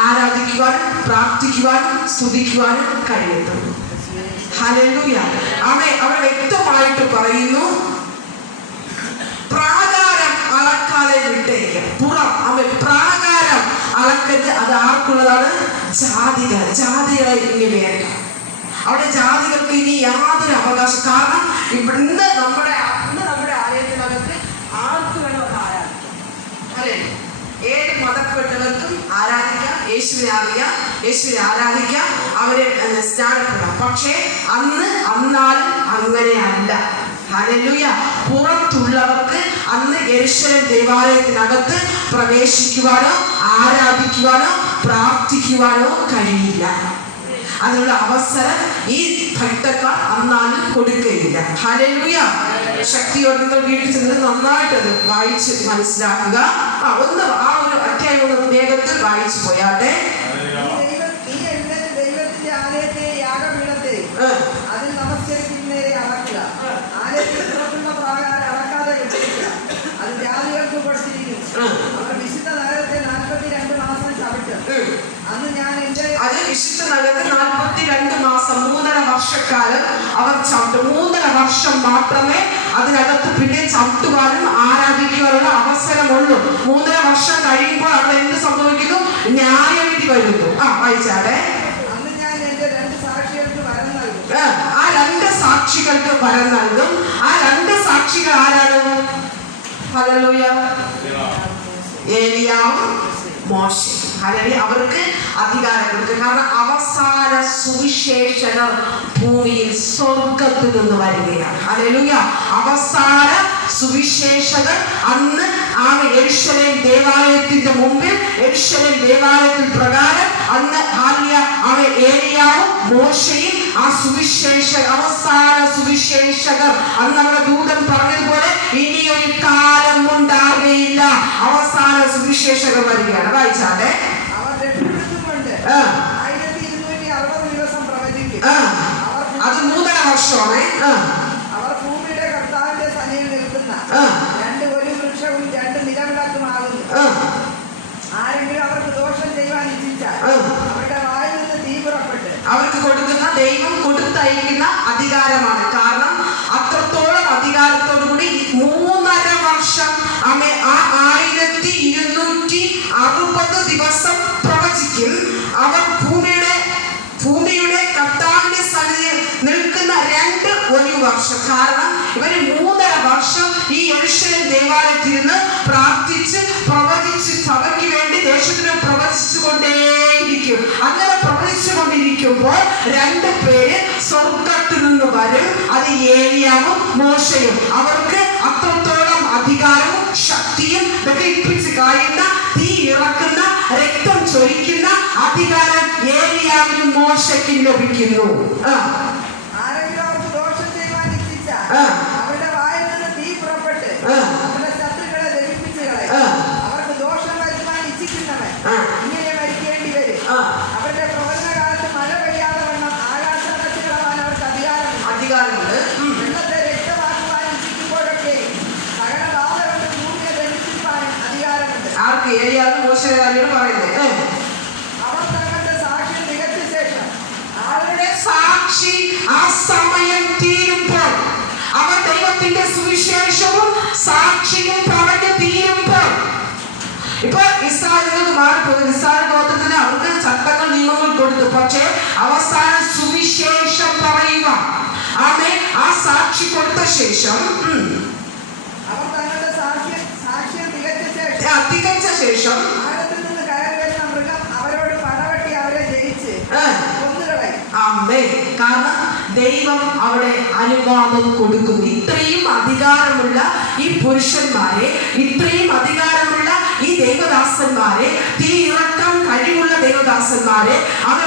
ആരാധിക്കുവാനും പ്രാർത്ഥിക്കുവാനും സ്തുതിക്കുവാനും കഴിയുന്നത്. ഹല്ലേലൂയ. ആമേൻ. അവിടെ വ്യക്തമായിട്ട് പറയുന്നു, പ്രാകാരം അളക്കാതെ വിട്ടേക്ക്. പുറം അവൻ പ്രാകാരം അളക്കരുത്. അത് ആർക്കുള്ളതാണ്? ജാതികളെ ഇനി വേണ്ട. അവിടെ ജാതികൾക്ക് ഇനി യാതൊരു അവകാശം. കാരണം ഇന്ന് നമ്മുടെ ആലയത്തിനകത്ത് ആർക്ക് വേണം അത് ആരാധിക്കാം. അല്ലെ, ഏത് മതപ്പെട്ടവർക്കും ആരാധിക്കാം, യേശുവിനെ അറിയാം, യേശുവിനെ ആരാധിക്കാം, അവരെ സ്നാനപ്പെടാം. പക്ഷേ അന്നാലും അങ്ങനെയല്ല. ഹല്ലേലൂയ. പുറത്തുള്ളവർക്ക് അന്ന് യെരൂശലേം ദേവാലയത്തിനകത്ത് പ്രവേശിക്കുവാനോ ആരാധിക്കുവാനോ പ്രാർത്ഥിക്കുവാനോ കഴിയില്ല. അതിനുള്ള അവസരം ഈ ഭക്തന്മാർ അന്നാലും കൊടുക്കുകയില്ല. ഹല്ലേലൂയ. ശക്തിയോടെ നിങ്ങൾ വീട്ടിൽ ചെന്ന് നന്നായിട്ട് അത് വായിച്ച് മനസ്സിലാക്കുക. ഒന്ന് ആ ഒരു അധ്യായം ഒന്ന് വേഗത്തിൽ വായിച്ചു പോയാട്ടെ. അത് വിശുദ്ധ നഗരത്തിൽ 42 മാസം 3.5 വർഷക്കാലം അവർ ചവിട്ടും. 3.5 വർഷം മാത്രമേ അതിനകത്ത് പിന്നെ ചവിട്ടുവാനും ആരാധിക്കുവാനുള്ള അവസരമുള്ളൂ. 3.5 വർഷം കഴിയുമ്പോൾ അവിടെ എന്ത് സംഭവിക്കുന്നു? ന്യായവിധി വരുന്നു. വായിച്ചാട്ടെ. ആ 2 സാക്ഷികൾക്ക് വരം നൽകും. ആ 2 സാക്ഷികൾ ആരാണ്? ഹല്ലേലൂയ. ഏലിയാവും മോശയും. അല്ലെങ്കിൽ അവർക്ക് അധികാരം കൊടുക്കും. കാരണം അവസാന സുവിശേഷകർ ഭൂമിയിൽ സ്വർഗത്തിൽ നിന്ന് വരികയാണ്. ഹല്ലേലൂയ. അവസാന സുവിശേഷകർ അന്ന് യെരൂശലേം ദേവാലയത്തിന്റെ മുമ്പിൽ, യെരൂശലേം ദേവാലയത്തിൽ പ്രകാരം അന്ന് ഏലിയാവും മോശയും ആ അവസാന സുവിശേഷകർ. അന്ന് നമ്മുടെ ദൂതൻ പറഞ്ഞതുപോലെ ഇനിയൊരു കാലം ഉണ്ടാകുകയില്ല, അവസാന സുവിശേഷകർ വരികയാണ്. വായിച്ചാട്ടെ. അത് 3.5 വർഷമാണ്. അവർ ഭൂമിയുടെ കർത്താവിന്റെ സന്നിധിയിൽ നിൽക്കുന്ന 2 ഒരു വൃക്ഷവും 2 നിലവിളക്കുമാകുന്നു. ആരെങ്കിലും അവർക്ക് ദോഷം ചെയ്യുവാൻ ഇച്ഛിച്ചാൽ അവരുടെ വായിൽ നിന്ന് തീ പുറപ്പെട്ട് അവർക്ക് കൊടുക്കുന്ന ദൈവം കൊടുത്തയക്കുന്ന അധികാരമാണ്. കാരണം അത്രത്തോളം അധികാരത്തോടുകൂടി 3.5 വർഷം ആ 1260 ദിവസം പ്രവചിക്കും. അവർ ഭൂമിയുടെ കർത്താവിന്റെ സന്നിധിയിൽ നിൽക്കുന്ന 2 ഒരു വർഷം. കാരണം ഇവര് 3.5 വർഷം ഈ യെരൂശലേം ദേവാലയത്തിൽ നിന്ന് പ്രാർത്ഥിച്ച് പ്രവചിച്ച് സഭയ്ക്ക് വേണ്ടി ദേശത്തിന് പ്രവചിച്ചു കൊണ്ടേയിരിക്കും. അങ്ങനെ പ്രവചിച്ചു കൊണ്ടിരിക്കുമ്പോൾ 2 പേര് സ്വർഗത്തിൽ നിന്ന് വരും. അത് ഏലിയാവും മോശയും. അവർക്ക് അത്രത്തോളം അധികാരവും ശക്തിയും ദഹിപ്പിച്ച് കായുന്ന, തീ ഇറക്കുന്ന, രക്തം ചൊരിക്കുന്ന അധികാരം ഏലിയാവിനും മോശയ്ക്കും ലഭിക്കുന്നു. ആരെങ്കിലും അവർക്ക് ദോഷം ചെയ്യുവാൻ ഇച്ഛിച്ചാൽ അവരുടെ വായിൽ നിന്ന് തീ പുറപ്പെട്ട് അവരുടെ ശത്രുക്കളെ ദഹിപ്പിച്ച് കളയും. അവർക്ക് ദോഷം വരുത്തുവാൻ ഇച്ഛിക്കുന്നവൻ ഇങ്ങനെ മരിക്കേണ്ടി വരും. അവരുടെ പ്രവചന കാലത്ത് മഴ പെയ്യാതെ വണ്ണം ആകാശം അടച്ചു കളവാൻ അവർക്ക് അധികാരമുണ്ട്. വെള്ളത്തെ രക്തമാക്കുവാൻ ഇച്ഛിക്കുമ്പോഴൊക്കെയും സകല ബാധ കൊണ്ട് ഭൂമിയെ ദഹിപ്പിക്കാനും അധികാരമുണ്ട്. ആർക്ക്? ഏലിയാവും മോശയുടെ കാര്യമാണ് പറയുന്നത്. അവർ തങ്ങളുടെ സാക്ഷ്യം തികച്ച ശേഷം അവരുടെ സാക്ഷി ആ സമയം തീരുമ്പോൾ, അവർ ദൈവത്തിന്റെ സുവിശേഷവും സാക്ഷിയും പറഞ്ഞു തീരുമ്പോൾ, ഇപ്പൊ ഇസ്രായേലിലേക്ക് മാറിപ്പോകും. ഇസ്രായേൽ ഗോത്രത്തിന് അവർക്ക് ചട്ടങ്ങൾ നിയമങ്ങൾ കൊടുത്തു. പക്ഷേ അവസാന സുവിശേഷം പറയുക, ആ സാക്ഷി കൊടുത്ത ശേഷം അവർ തങ്ങളുടെ സാക്ഷ്യം തികച്ച ശേഷം ആഴത്തിൽ നിന്ന് കയറി വരുന്ന മൃഗം അവരോട് പടവെട്ടി അവരെ ജയിച്ച് കൊന്നുകളയും. കാരണം ദൈവം അവിടെ അനുവാദം കൊടുക്കുന്നു. ഇത്രയും അധികാരമുള്ള ഈ പുരുഷന്മാരെ, ഇത്രയും അധികാരമുള്ള ഈ ദൈവദാസന്മാരെ, തീ ഇറക്കാൻ കഴിവുള്ള ദൈവദാസന്മാരെ, അവർ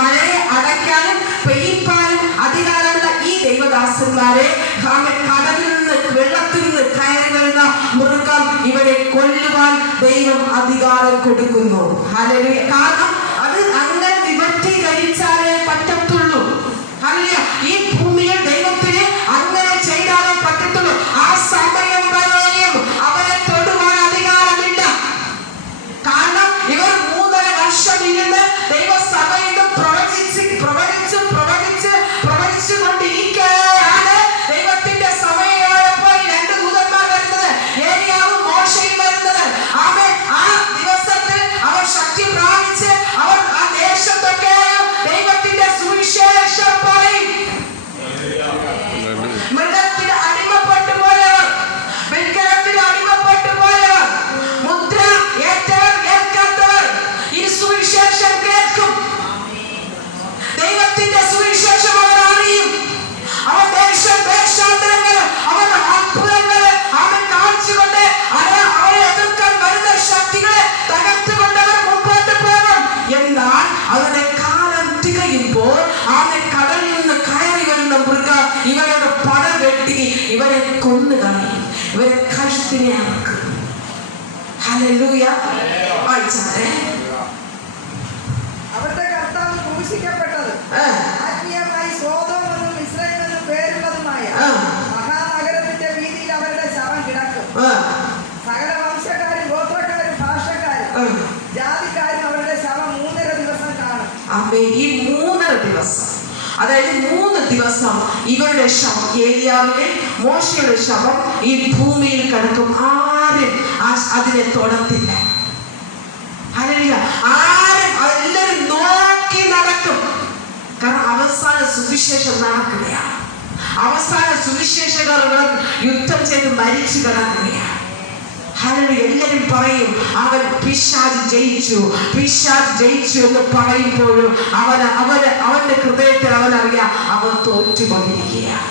മഴയെ അടയ്ക്കാനും പെയ്യിപ്പാനും അധികാരമുള്ള ഈ ദൈവദാസന്മാരെ കടലിൽ നിന്ന്, വെള്ളത്തിൽ നിന്ന് കയറി വരുന്ന മൃഗം ഇവരെ കൊല്ലുവാൻ ദൈവം അധികാരം കൊടുക്കുന്നു. ഹല്ലേലൂയ. കാരണം അത് അങ്ങനെ നിവർത്തീകരിച്ചാലേ പറ്റത്തുള്ളൂ. ഹല്ലേലൂയ. ഈ ഭൂമിയിൽ ദൈവത്തിന് അങ്ങനെ ചെയ്താലേ പറ്റത്തുള്ളൂ. ആ സമയം വരെയും അവരെ തൊടുവാൻ അധികാരമില്ല. കാരണം ഇവർ 3.5 സഹോദരന്മാരെ, അവരുടെ കർത്താവ് ക്രൂശിക്കപ്പെട്ടത് ആത്മീയമായി സോദോമെന്നും മിസ്രയീമെന്നും പേരുള്ളതുമായ മഹാനഗരത്തിന്റെ വീതിയിൽ അവരുടെ ശവം കിടക്കും. സകല വംശക്കാരും ഗോത്രക്കാരും ഭാഷക്കാരും ജാതിക്കാരും അവരുടെ ശവം 3.5 ദിവസം കാണും. ഈ 3.5 ദിവസം, അതായത് 3 ദിവസം ഇവരുടെ ശവം, ഏലിയാവിന്റെ മോശയുടെ ശവം ഈ ഭൂമിയിൽ കിടക്കും. ആരും അതിനെ തൊടത്തില്ല. ആരും, എല്ലാവരും നോക്കി നടക്കും. കാരണം അവസാന സുവിശേഷം നടക്കുകയാണ്. അവസാന സുവിശേഷകർ യുദ്ധം ചെയ്ത് മരിച്ചു കിടക്കുകയാണ്. എല്ലാവരും പറയും അവൻ പിശാച് ജയിച്ചു, പിശാച് ജയിച്ചു എന്ന് പറയുമ്പോഴും അവന്റെ ഹൃദയത്തിൽ അവനറിയാം അവൻ തോറ്റുകൊണ്ടിരിക്കുകയാണ്.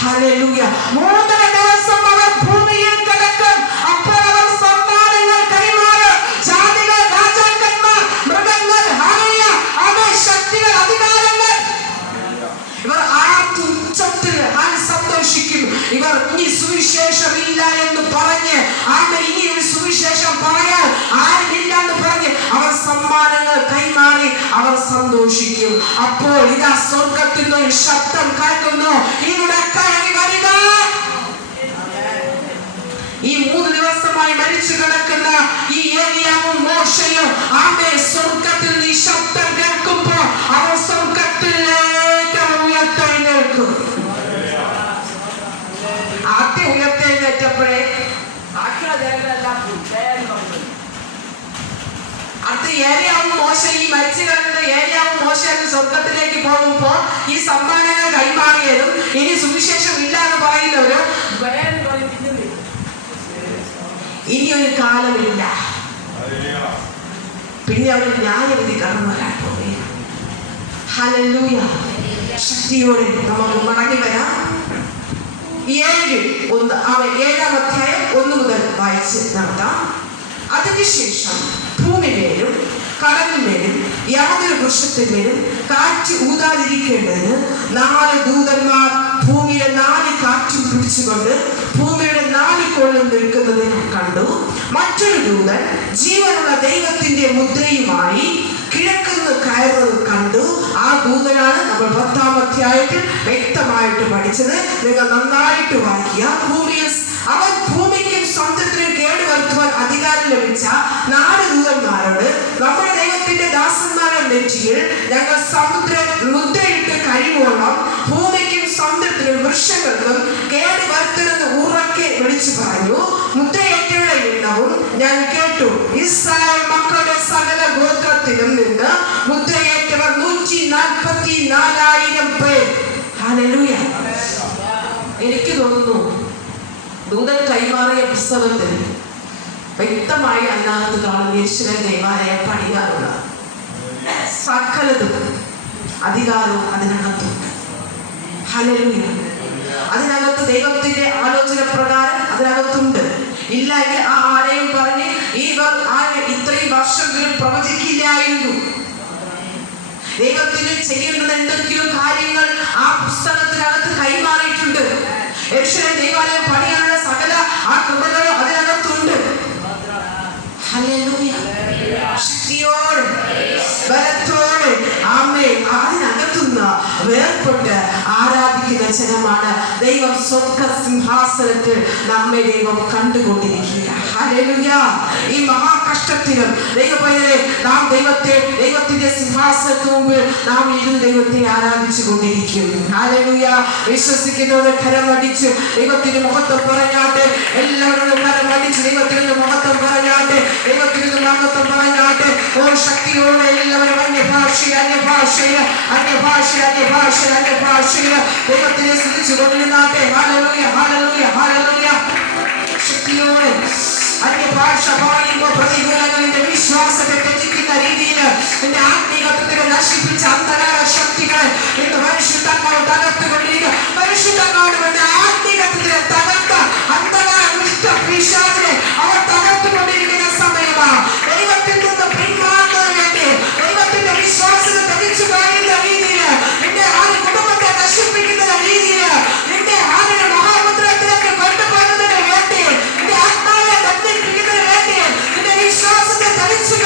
ഹല്ലേലൂയ. 3 ദിവസം അവർ ഭൂമിയിൽ കിടക്കും. അപ്പോൾ അവർ സമ്മാനങ്ങൾ കൈമാറും. ജാതികൾ, രാജാക്കന്മാർ, മൃഗങ്ങൾ, ശക്തികൾ, അധികാരങ്ങൾ, ഇവർ ഉച്ചത്തിൽ സന്തോഷിക്കും. ഇവർ ഇനി സുവിശേഷം ഇല്ല എന്ന് പറഞ്ഞ്, ഇനി ഒരു സുവിശേഷം പറയാൻ ആരില്ല എന്ന് പറഞ്ഞ് അവർ സമ്മാനങ്ങൾ കൈമാറി അവർ സന്തോഷിക്കും. അപ്പോൾ ഇതാ സ്വർഗത്തിൽ ഒരു ശബ്ദം കേൾക്കുന്നു, ഇവിടെ കയറി വരിക. ഈ 3 ദിവസമായി മരിച്ചു കിടക്കുന്ന ഈ ഏലിയാവും മോശയും സ്വർഗത്തിൽ ഈ ശബ്ദം കേൾക്കുമ്പോൾ അവർ സ്വർഗത്തിലേക്ക് ഉയർത്തെഴുന്നേൽക്കും. ആദ്യം ഉയർത്തെഴുന്നേറ്റപ്പോഴേ ബാക്കിയുള്ള ജനങ്ങളെല്ലാം അടുത്ത് ഏലിയാവും മോശ, ഈ മരിച്ചു കിടക്കുന്ന ഏലിയാവും മോശ സ്വർഗത്തിലേക്ക് പോകുമ്പോ ഈ സമ്മാനങ്ങൾ കൈമാറിയതും ഇനി സുവിശേഷം ഇല്ല എന്ന് പറയുന്നവരും ഇനി ഒരു കാലമില്ല, പിന്നെ അവർ ന്യായവിധി കടന്നു വരാൻ പോവുകയാണ്. ഹല്ലേലൂയ. ശക്തിയോടെ നമുക്ക് മടങ്ങി വരാം. 7-1 അധ്യായം 1 മുതൽ വായിച്ച് നടത്താം. അതിനുശേഷം ഭൂമിയിലും കടലിന്മേലും യാതൊരു വൃക്ഷത്തിന്മേലും കാറ്റ് ഊതാതിരിക്കേണ്ടതിന് 4 ദൂതന്മാർ ഭൂമിയിലെ 4 കാറ്റും പിടിച്ചുകൊണ്ട് ഭൂമിയുടെ 4 കോണിൽ നിൽക്കുന്നത് കണ്ടു. മറ്റൊരു ദൂതൻ ജീവനുള്ള ദൈവത്തിന്റെ മുദ്രയുമായി കിഴക്കുന്ന് കയറുന്നത് കണ്ടു. ആ ദൂതനാണ് നമ്മൾ 10-ാം അധ്യായത്തിൽ വ്യക്തമായിട്ട് പഠിച്ചത്. നിങ്ങൾ നന്നായിട്ട് വായിക്കുക. അവൻ ഭൂമിക്കും സമുദ്രത്തിനും കേടുവരുത്തുവാൻ അധികാരം ലഭിച്ച 4 ദൂതന്മാരോട്, നമ്മുടെ ദൈവത്തിന്റെ ദാസന്മാരുടെ നെറ്റിയിൽ ഞങ്ങൾ മുദ്രയിട്ട് കഴിവോളം ഭൂമിക്കും സമുദ്രത്തിനും വൃക്ഷങ്ങൾക്കും കേടുവരുത്തരുതെന്ന് ഉറക്കെ വിളിച്ചു പറഞ്ഞു. മുദ്രയേറ്റവരുടെ എണ്ണവും ഞാൻ കേട്ടു. ഇസ്രായേൽ മക്കളുടെ സകല ഗോത്രത്തിലും നിന്ന് മുദ്രയേറ്റവർ 144,000 പേർ. ഹല്ലേലൂയ. എനിക്ക് തോന്നുന്നു ദൂതൻ കൈമാറിയ പുസ്തകത്തിൽ വ്യക്തമായി അതിനകത്ത് കാണുന്ന യേശുവിന്റെ ദേവാലയം പണിയാനുള്ള സകലതും അധികാരവും അതിനകത്തുണ്ട്. ഹല്ലേലൂയ. അതിനകത്ത് ദൈവത്തിന്റെ ആലോചന പ്രകാരം അതിനകത്തുണ്ട്. ഇല്ലെങ്കിൽ ആ ആരെയും പറഞ്ഞ് ഇത്രയും വർഷമെങ്കിലും പ്രവചിക്കില്ലായിരുന്നു. ദൈവത്തിന് ചെയ്യേണ്ടുന്ന എന്തൊക്കെയോ കാര്യങ്ങൾ ആ പുസ്തകത്തിനകത്ത് കൈമാറിയിട്ടുണ്ട്. യെരൂശലേം ദേവാലയം പണിയാനുള്ള സകല ആ കൃപകളും അതിനകത്തുണ്ട്. ഹല്ലേലൂയ. ശക്തിയോടെ ബലത്തോടെ അതിനകത്തുനിന്ന് വേർപെട്ട് ആരാധിക്കുന്ന ജനമാണ് ദൈവം. സ്വർഗ്ഗ സിംഹാസനത്തിൽ നമ്മെ ദൈവം കണ്ടുകൊണ്ടിരിക്കുക. ഹല്ലേലൂയ. ഈ മഹാകഷ്ടത്തിലും നാം ദൈവത്തിന്റെ സിംഹാസനത്തിന് മുമ്പിൽ നാം ഇരുന്ന് ദൈവത്തെ ആരാധിച്ചു കൊണ്ടിരിക്കും. ഹല്ലേലൂയ. വിശ്വസിക്കുന്നവരെ കരമടിച്ച് ദൈവത്തിന്റെ മഹത്വം പറഞ്ഞാട്ടെ. എല്ലാവരോടും കരമടിച്ച് ദൈവത്തിന്റെ മഹത്വം പറഞ്ഞാട്ടെ. ദൈവത്തിന്റെ മഹത്വം പറഞ്ഞാട്ടെ. ഓ ശക്തിയോടെ എല്ലാവരും അന്യഭാഷയിൽ ദൈവത്തിനെ സ്തുതിച്ചു കൊണ്ടിരുന്നാട്ടെ. Hallelujah, hallelujah, hallelujah. ശക്തിയോടെ അന്യഭാഷ പറയുമ്പോൾ പ്രതികൂലങ്ങളുടെ വിശ്വാസത്തെ തെറ്റിക്കുന്ന രീതിയിൽ എന്റെ ആത്മീകത്വത്തെ നശിപ്പിച്ച അന്ധകാര ശക്തികളെ ഇന്ന് പരിശുദ്ധാത്മാവ് തകർത്തുകൊണ്ടിരിക്കുക. പരിശുദ്ധാത്മാവ് എന്റെ ആത്മീകത്വത്തിലെ തകർത്ത അന്ധകാര പിശാചിനെ അവർ തകർത്തുകൊണ്ടിരിക്കുന്ന സമയമാണ്. ദൈവത്തിൽ നിന്ന് പിന്മാറുന്നതിന് വേണ്ടി ദൈവത്തിന്റെ വിശ്വാസത്തെ ധരിച്ചു കഴിയുന്ന രീതിയിൽ എന്റെ കുടുംബത്തെ നശിപ്പിക്കുന്ന രീതിയിൽ എന്റെ മഹാമുദ്രത്തിലേക്ക് കൊണ്ടുപോകുന്നതിന് വേണ്ടി എന്റെ ആത്മാവിനെ ബന്ധിപ്പിക്കുന്നതിന് വേണ്ടി എന്റെ വിശ്വാസത്തെ ധരിച്ചു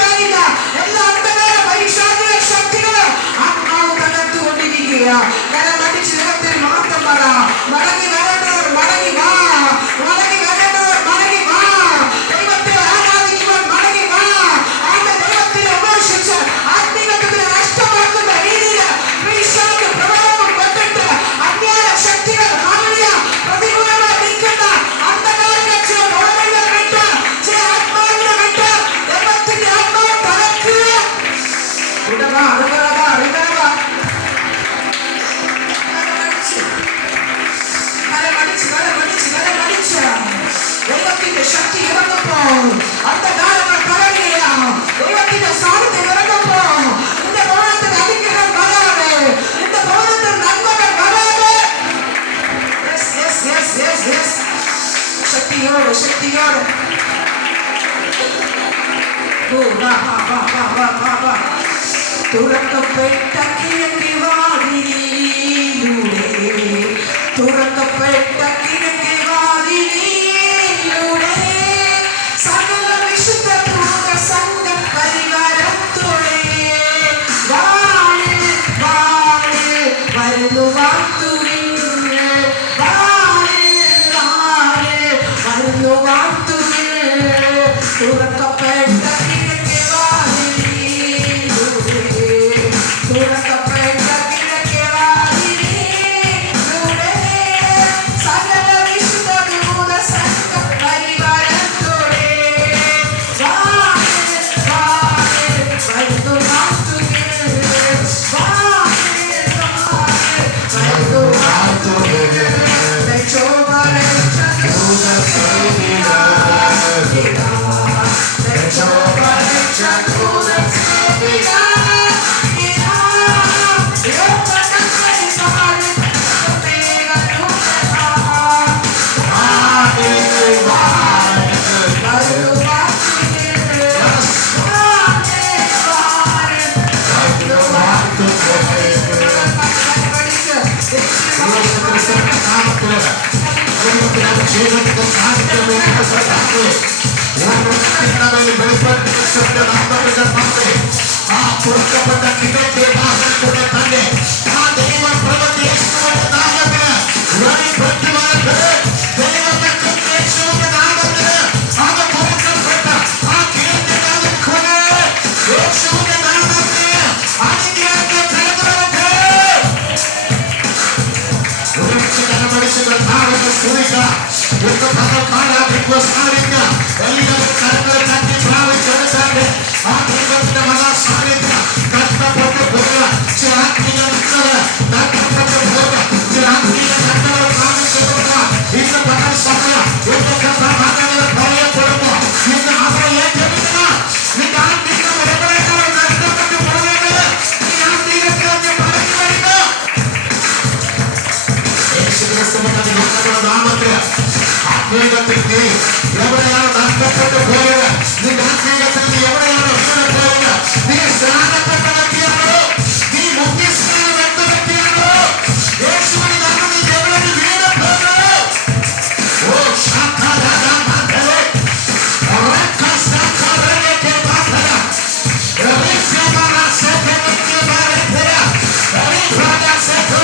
തുറക്കപ്പെട്ട കിഴക്കേ വാതിലിലൂടെ, തുറക്കപ്പെട്ട കിഴക്കേ വാതിലിലൂടെ സകല വിശുദ്ധ ദൂത സംഘ പരിവാരത്തോടെ വാനിൽ വാനിൽ വരുന്നു വാഴ്ത്തുവിൻ, വാനിൽ വാനിൽ വരുന്നു വാഴ്ത്തുവിൻ. തുറക്കപ്പെട്ട കിഴക്കേ വാതിലിലൂടെ, തുറക്കപ്പെട്ട കിഴക്കേ വാതിലിലൂടെ സകല വിശുദ്ധ ദൂത സംഘ പരിവാരത്തോടെ വാനിൽ വാനിൽ വരുന്നു വാഴ്ത്തുവിൻ, വാനിൽ വാനിൽ വരുന്നു വാഴ്ത്തുവിൻ. പുറത്തപ്പെട്ട കിഴക്കേ വാതിലിലൂടെ തന്നെ ആ ദൈവ പ്രവൃത്തി യേശുവിന്റെ നാമത്തിന് വെളിപ്പെട്ടുവരട്ടെ. ദൈവമക്കൾ യേശുവിന്റെ നാമത്തിന് അത് പുറത്തപ്പെട്ട ആ കിഴക്കേ വാതിൽക്കൂടെ യേശുവിന്റെ നാമത്തിന് അനുഗ്രഹത്തെ കടന്നുവരട്ടെ. ഒരുമിച്ച് കരമടിച്ച് കർത്താവിനെ സ്തുതിക്കാം. ഇന്ന് പകൽക്കാലം സാധിക്കാം. എല്ലാവരും കരങ്ങളെ തട്ടി പ്രാപിച്ചെടുത്താണ്ട് ആ ദൈവത്തിന്റെ മഹാസാന്നിധ്യം കഷ്ടപ്പെട്ട് പോയ ചില ആത്മീയ മക്കള് കഷ്ടപ്പെട്ട് പോയ ചില ആത്മീയ മക്കളെ പ്രാപിച്ചെടുക്ക. ഇന്ന് പകൽ സമയം എന്തൊക്കെ മക്കളെ പറയപ്പെടുമ്പോ ഇന്ന് അവരെ ഏറ്റെടുക്കണം. നിന്റെ ആത്മീയം എവിടെയാണ് നഷ്ടപ്പെട്ടു പോയത്? ഈ ആത്മീയത്തിൽ പറഞ്ഞു വരിക. യേശുക്രിസ്തുവിന്റെ നാമത്തിൽ ആത്മീയത്തിൽ നീ എവിടെയാണ് നഷ്ടപ്പെട്ടു പോയത്? നിന്റെ ആത്മീയത്തിൽ നീ എവിടെയാണ് വീണ് പോയത്? നീ സ്നാനപ്പെട്ട വ്യക്തിയാണോ? നീ മുഖ്യസ്നാനം എടുത്ത വ്യക്തിയാണോ? യേശുവിന്റെ നാമത്തിൽ നീ എവിടെ വീണ് പോയത്? ഓ ശാഖാരാജാമാരെ റെക്കസ്താക്കറേക്കെ ബാധന റെഫ്യമാരാ സെഫെക്കെ ബാരേതര റെഫ്രാജാ സെഫോ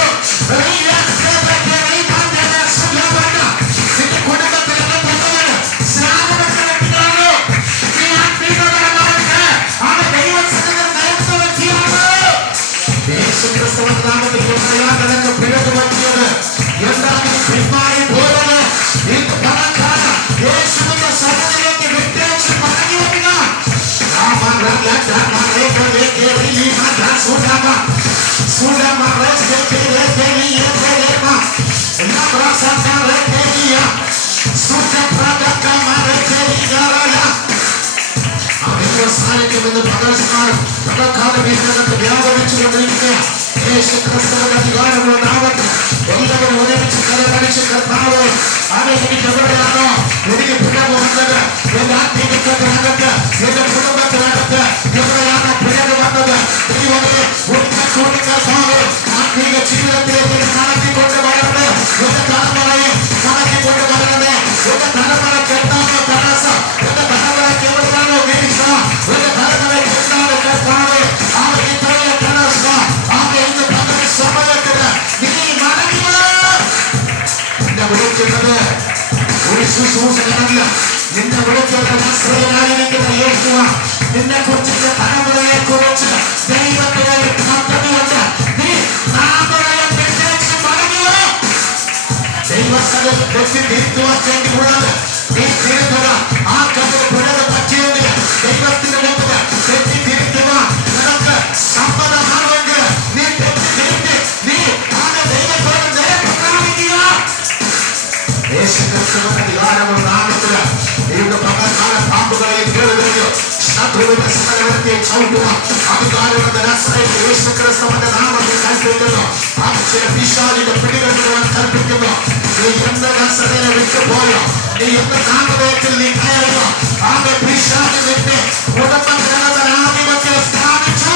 റെയാസെബക്കെ റെബാദന സുലബന. നിന്റെ കുടുംബത്തിൽ എന്തെങ്കിലും സ്നാനപ്പെട്ട വ്യക്തിയാണോ? നീ ആത്മീയപരമായിട്ട് ആ ദൈവസന്നിധിയിൽ നിൽക്കുന്ന വ്യക്തിയാണോ? യേശുക്രിസ്തുവിന്റെ നാമത്തിൽ നിനക്ക് പിഴവ് പറ്റിയത് എന്താണ്? നീ പിന്മാറി പോയത്? ഇന്ന് പകൽക്കാലം യേശുവിന്റെ സന്നിധിയിലേക്ക് വിട്ടേച്ച് മടങ്ങി വരിക. സാന്നിധ്യമെന്ന് പകൽക്കാലം ഇതിനകത്ത് വ്യാപരിച്ചുകൊണ്ടിരിക്കുക. യേശുക്രിസ്തുവിന്റെ അധികാരമുള്ള നാമത്തിൽ എല്ലാവരും ഒരുമിച്ച് കരമടിച്ച് കർത്താവേ, അവൻ എനിക്ക് എവിടെയാണോ എനിക്ക് പിഴവ് വന്നത്, എന്റെ ആത്മീയത്തിനകത്ത് എന്റെ കുടുംബത്തിനകത്ത് എവിടെയാണോ പിഴവ് വന്നത്, ദൈവമേ ഒരിക്കൽ കൂടി കർത്താവേ ആത്മീയ ജീവിതത്തിലേക്ക് നടത്തിക്കൊണ്ട് വരണമേ. എന്റെ തലമുറയെ നടത്തിക്കൊണ്ട് വരണമേ. എന്റെ തലമുറയ്ക്ക് എന്താണോ തടസ്സം, എന്റെ തലമുറയ്ക്ക് എവിടെയാണോ വീഴ്ച, എന്റെ തലമുറയ്ക്ക് എന്താണ് കർത്താവേ അവൻ ഇത്രയും തടസ്സം, അവൻ ഇന്ന് പകൽ സമയത്തിന് നീ മടങ്ങി വാ. നിന്നെ വിളിക്കുന്നത് ഒരു ശുശ്രൂഷകനല്ല, നിന്നെ വിളിക്കുന്നത് ആശ്രയനായിരിക്കുന്ന യേശുവാ. നിന്നെ കുറിച്ച് തലമുറയെ കുറിച്ച് ദൈവത്തിന്റെ പദ്ധതിയുണ്ട്. നീ നാമയെ വിട്ടേച്ച് മടങ്ങി വാ. ദൈവസന്നിധിയിൽ വെച്ച് തിരുത്തുവാൻ വേണ്ടിയുള്ളത് നീ തിരുത്തുക. ആർക്കെങ്കിലും പിഴവ് പറ്റിയെങ്കിൽ ദൈവത്തിന്റെ മുമ്പിൽ തെറ്റി തിരുത്തുവാൻ നിനക്ക് സമ്മതമാണെങ്കിൽ നീ തെറ്റി തിരുത്തി നീ ആകെ ദൈവത്തോട് നിരപ്പ് പ്രാപിക്കുക. യേശുക്രിസ്തുവിന്റെ അധികാരമുള്ള നാമത്തില് ഇന്ന് പകൽക്കാലം പാമ്പുകളെയും കേടുകയും ശത്രുവിന്റെ സകലവൃത്തിയെ ചവിട്ടുക. അധികാരമുള്ള നസറേയനായ യേശുക്രിസ്തുവിന്റെ നാമത്തിൽ കൽപ്പിക്കുന്നു. അവൻ ചില പിശാചിന്റെ പിടികൾ മുഴുവൻ കൽപ്പിക്കുന്നു. നീ എന്ത് നസറേയനെ വിട്ടുപോയോ, നീ എന്ത് നാമധേയത്തിൽ നീ കയറിയോ, ആകെ പിശാച് നിന്നെ കുടുംബം ആധിപത്യം സ്ഥാപിച്ചു.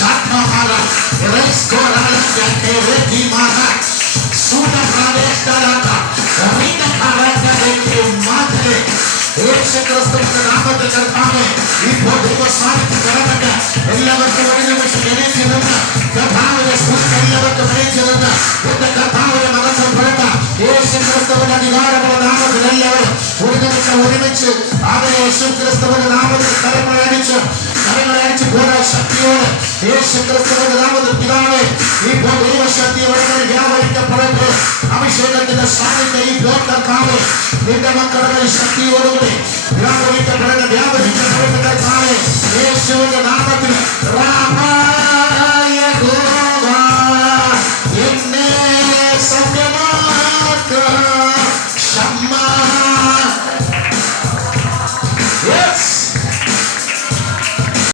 Shatahara, Rescorala, Reti Mara, Suda Pradesh, Rina Karaka, Madre, യേശുക്രിസ്തുവിന്റെ നാമത്തിൽ കർത്താവേ ഇപ്പോൾ ദൈവസാന്നിധ്യം കടന്നിട്ട് എല്ലാവർക്കും ഒരു നിമിഷം എണീറ്റ് നിന്ന് കർത്താവിനെ സ്തുതിച്ച് എല്ലാവർക്കും എണീറ്റ് നിന്ന് എന്റെ കർത്താവിനെ മഹത്വപ്പെടുത്ത യേശുക്രിസ്തുവിന്റെ അധികാരമുള്ള നാമത്തിൽ എല്ലാവരും ഒരു നിമിഷം ഒരുമിച്ച് അവരെ യേശുക്രിസ്തുവിന്റെ നാമത്തിൽ കരങ്ങളടിച്ച് കൂടുതൽ ശക്തിയോടെ യേശുക്രിസ്തുവിന്റെ നാമത്തിൽ പിതാവേ ഇപ്പോൾ ദൈവശക്തിയോടെ വ്യാപരിക്കപ്പെടട്ടെ അഭിഷേകത്തിന്റെ സാന്നിധ്യം ഈ കർത്താവേ നിന്റെ മക്കളുടെ ശക്തിയോടുകൂടി വ്യാപരിക്കപ്പെടട്ടെ കർത്താവേ യേശുവിന്റെ നാമത്തിൽ